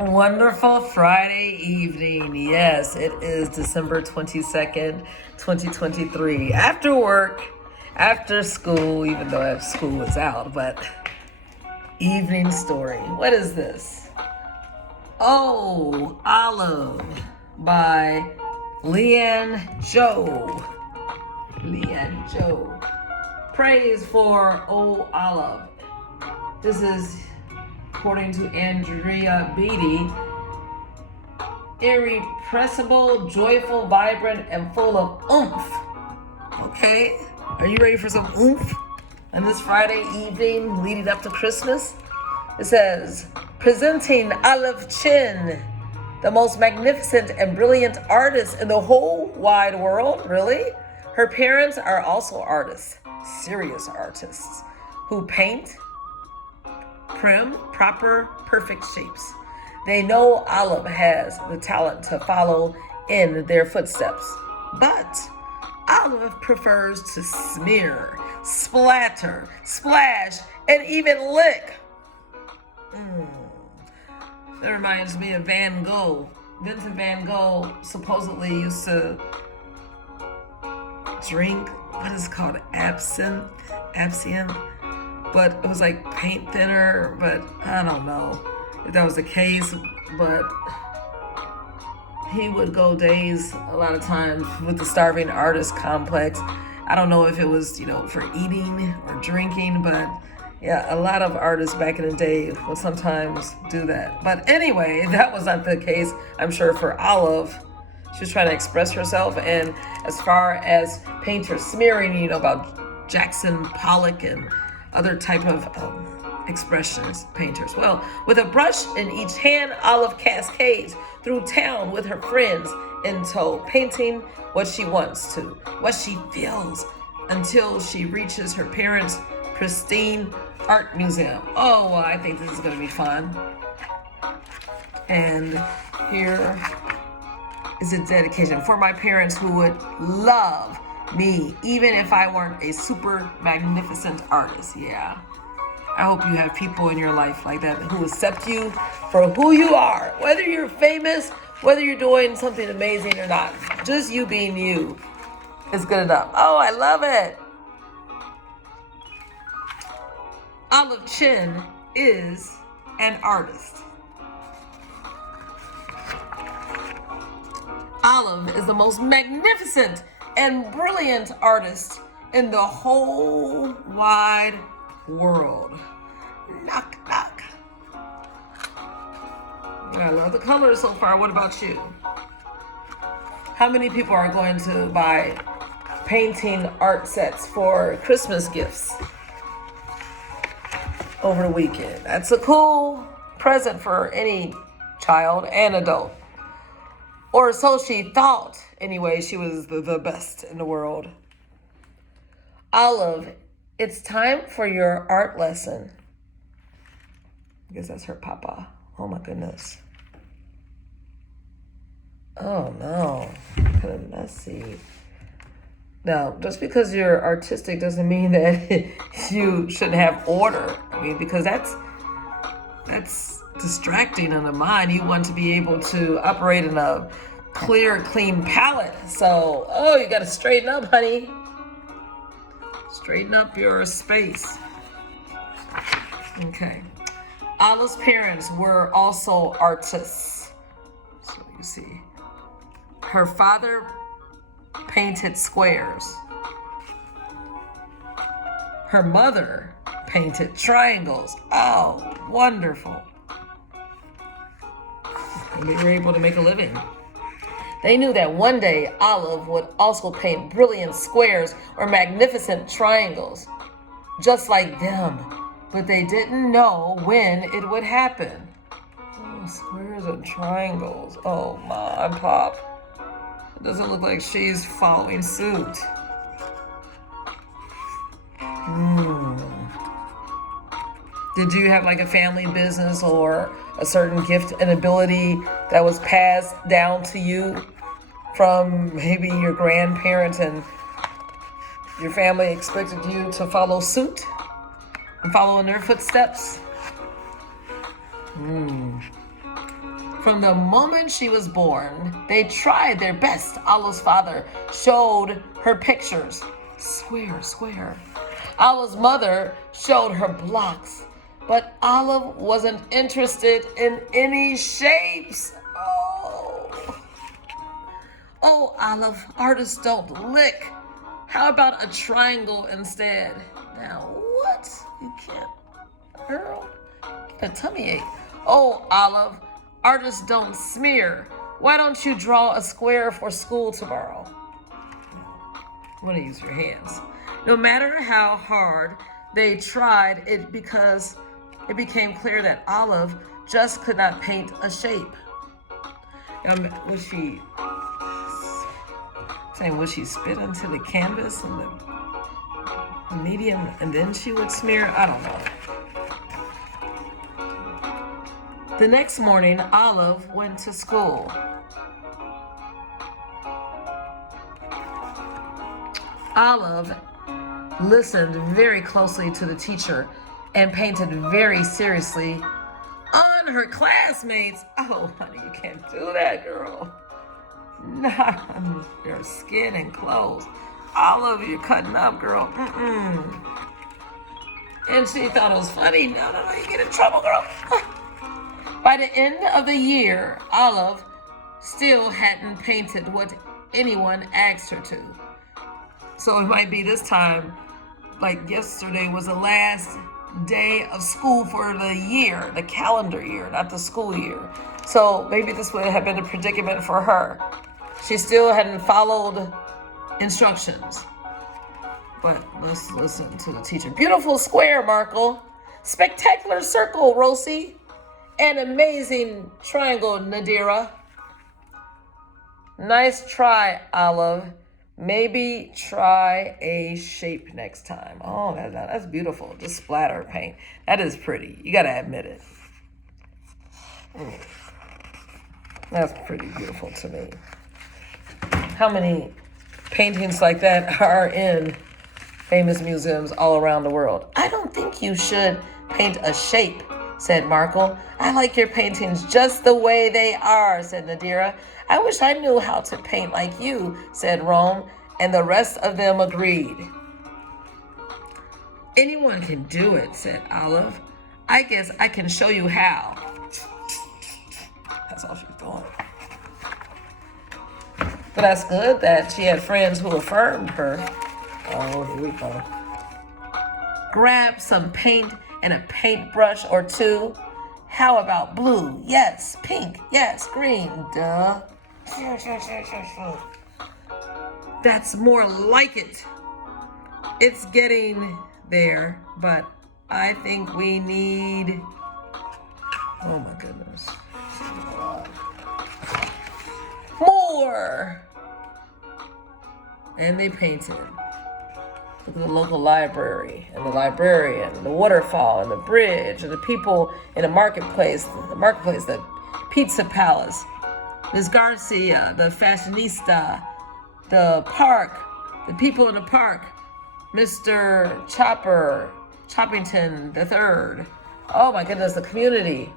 Wonderful Friday evening. Yes, it is December 22nd, 2023. After work, after school, even though school is out, but evening story. What is this? Oh, Olive by Leanne Joe. Leanne Joe. Praise for Oh Olive. This is, according to Andrea Beatty, irrepressible, joyful, vibrant, and full of oomph. Okay, are you ready for some oomph on this Friday evening leading up to Christmas? It says, presenting Olive Chin, the most magnificent and brilliant artist in the whole wide world. Really? Her parents are also artists, serious artists, who paint prim, proper, perfect shapes. They know Olive has the talent to follow in their footsteps, but Olive prefers to smear, splatter, splash, and even lick. That reminds me of Van Gogh. Vincent Van Gogh supposedly used to drink, what is it called, absinthe, but it was like paint thinner, but I don't know if that was the case, but he would go days a lot of times with the starving artist complex. I don't know if it was, for eating or drinking, but yeah, a lot of artists back in the day would sometimes do that. But anyway, that was not the case, I'm sure, for Olive. She was trying to express herself, and as far as painters smearing, about Jackson Pollock and other type of expressions, painters. Well, with a brush in each hand, Olive cascades through town with her friends in tow, painting what she wants to, what she feels, until she reaches her parents' pristine art museum. Oh, well, I think this is going to be fun. And here is a dedication for my parents who would love me, even if I weren't a super magnificent artist. Yeah. I hope you have people in your life like that who accept you for who you are, whether you're famous, whether you're doing something amazing or not. Just you being you is good enough. Oh, I love it. Olive Chin is an artist. Olive is the most magnificent and brilliant artist in the whole wide world. Knock, knock. I love the colors so far. What about you? How many people are going to buy painting art sets for Christmas gifts over the weekend? That's a cool present for any child and adult. Or so she thought. Anyway, she was the best in the world. Olive, it's time for your art lesson. I guess that's her papa. Oh my goodness. Oh no, kind of messy. Now, just because you're artistic doesn't mean that you shouldn't have order. I mean, because that's distracting in the mind. You want to be able to operate in a clear, clean palette. So, you got to straighten up, honey. Straighten up your space. Okay. Olive's parents were also artists. So you see, her father painted squares. Her mother painted triangles. Oh, wonderful. And they were able to make a living. They knew that one day Olive would also paint brilliant squares or magnificent triangles, just like them, but they didn't know when it would happen. Oh, squares and triangles. Oh, Ma and Pop. It doesn't look like she's following suit. Did you have like a family business or a certain gift and ability that was passed down to you from maybe your grandparents, and your family expected you to follow suit and follow in their footsteps? From the moment she was born, they tried their best. Olive's father showed her pictures. Square. Olive's mother showed her blocks, but Olive wasn't interested in any shapes. Oh, Olive, artists don't lick. How about a triangle instead? Now, what? You can't, girl, get a tummy ache. Oh, Olive, artists don't smear. Why don't you draw a square for school tomorrow? You want to use your hands. No matter how hard they tried, it became clear that Olive just could not paint a shape. Would she spit into the canvas and the medium and then she would smear? I don't know. The next morning, Olive went to school. Olive listened very closely to the teacher and painted very seriously on her classmates. Oh, honey, you can't do that, girl. Not on your skin and clothes. Olive, you're cutting up, girl. And she thought it was funny. No, you get in trouble, girl. By the end of the year, Olive still hadn't painted what anyone asked her to. So it might be this time, like yesterday was the last day of school for the year, the calendar year, not the school year. So maybe this would have been a predicament for her. She still hadn't followed instructions. But let's listen to the teacher. Beautiful square, Markle. Spectacular circle, Rosie. An amazing triangle, Nadira. Nice try, Olive. Maybe try a shape next time. Oh, that's beautiful. Just splatter paint. That is pretty. You got to admit it. That's pretty beautiful to me. How many paintings like that are in famous museums all around the world? I don't think you should paint a shape, said Markle. I like your paintings just the way they are, said Nadira. I wish I knew how to paint like you, said Rome, and the rest of them agreed. Anyone can do it, said Olive. I guess I can show you how. That's all she thought. But that's good that she had friends who affirmed her. Oh, here we go. Grab some paint and a paintbrush or two. How about blue? Yes. Pink? Yes. Green? Duh. Sure. That's more like it. It's getting there, but I think we need... Oh my goodness. More! And they painted. Look at the local library, and the librarian, and the waterfall, and the bridge, and the people in the marketplace, the pizza palace, Miss Garcia, the fashionista, the park, the people in the park, Mr. Choppington III. Oh my goodness, the community,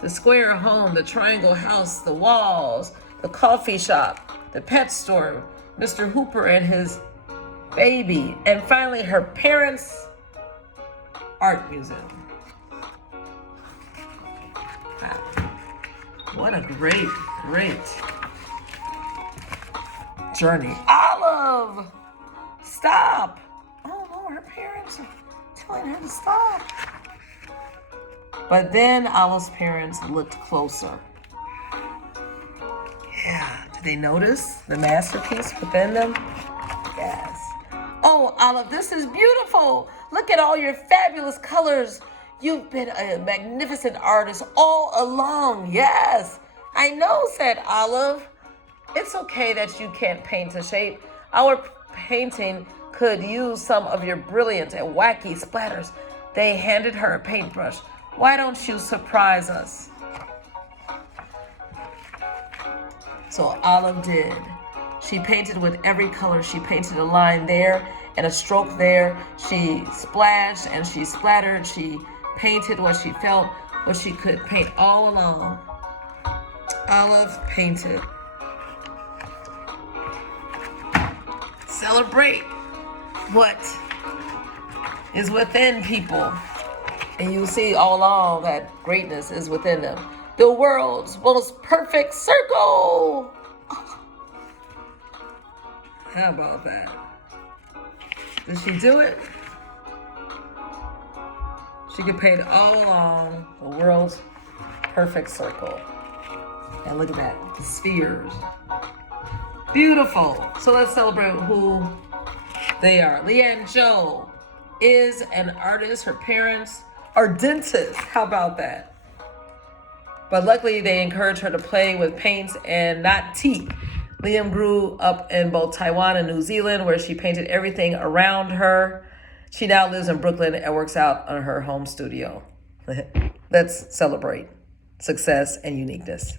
the square home, the triangle house, the walls, the coffee shop, the pet store, Mr. Hooper and his baby, and finally her parents' art museum. Wow. What a great journey. Olive! Stop! Oh no, her parents are telling her to stop. But then Olive's parents looked closer. Yeah, did they notice the masterpiece within them? Yes. Oh, Olive, this is beautiful. Look at all your fabulous colors. You've been a magnificent artist all along. Yes, I know, said Olive. It's okay that you can't paint a shape. Our painting could use some of your brilliant and wacky splatters. They handed her a paintbrush. Why don't you surprise us? So Olive did. She painted with every color. She painted a line there and a stroke there. She splashed and she splattered. She painted what she felt, what she could paint all along. Olive painted. Celebrate what is within people. And you see all along that greatness is within them. The world's most perfect circle. How about that? Did she do it? She could paint all along the world's perfect circle. And look at that, the spheres. Beautiful. So let's celebrate who they are. Leanne Joe is an artist. Her parents are dentists. How about that? But luckily they encouraged her to play with paints and not teeth. Liam grew up in both Taiwan and New Zealand, where she painted everything around her. She now lives in Brooklyn and works out on her home studio. Let's celebrate success and uniqueness.